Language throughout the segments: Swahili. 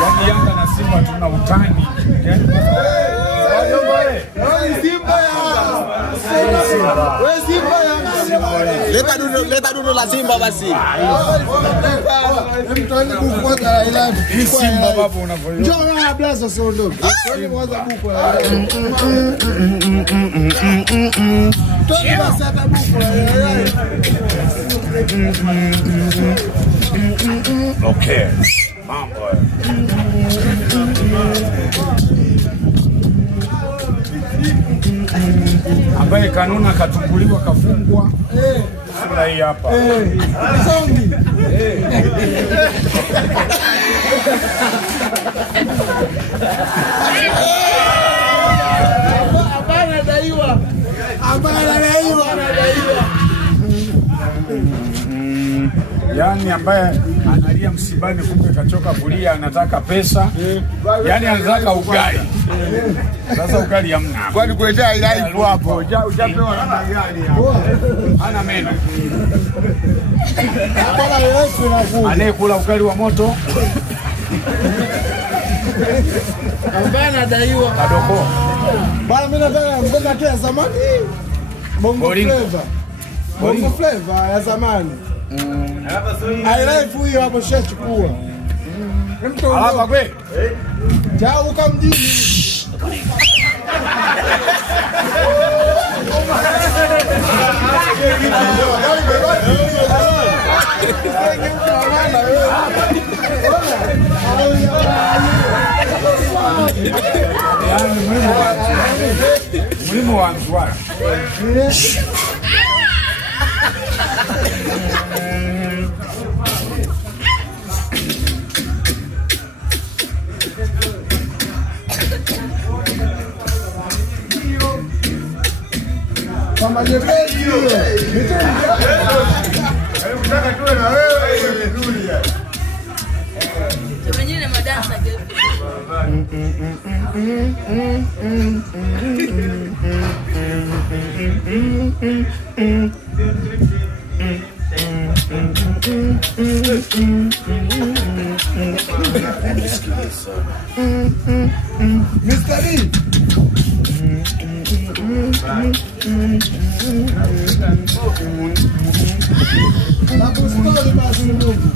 Yani Yanga na Simba tuna utani. Leta dudu la Simba basi. Mtoni kufuata ila Simba babu unavyoona. njoo na blaza solo. Mtoni mwanza buku la. Mtoni basi hata buku la. Okay. Mambo. Ambaye kanuna katumbuliwa kafungwa. Sura hii hapa. Songi. Abana daiwa. Yani ambaye analia msibani kumbe kachoka kulia anataka pesa. Yani anataka ugali. Sasa ugali hamna. Kwani kuletea ilaifu hapo. Hujapewa namna gani hapo? Hana meno. Bwana yetu inakuja. Anayekula ugali wa moto. Abana daiwa. Kadoko. Bwana mimi nataka mgonga kia zamani. Bongo flavor. Bongo flavor ya zamani. Ailefu hiyo hapo shachukua. Hapa kwe. Jao uka mjini. Mlimo wa Mtwara. Kama jepesi hiyo. Unataka tuwe na wewe vizuri ya. Tumengine madansa jepi. Mr. Lee. La bustori basi ndugu.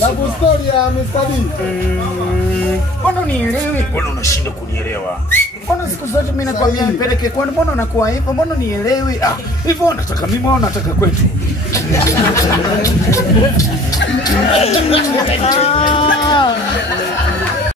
La bustori ya Mr. Lee. Mbona unielewi? Mbona unashinda kunielewa? Mbona siku zote mimi nakwambia nipeleke kwani mbona unakuwa hivyo? Mbona unielewi? Ah, hivyo unataka mimi au unataka kwetu?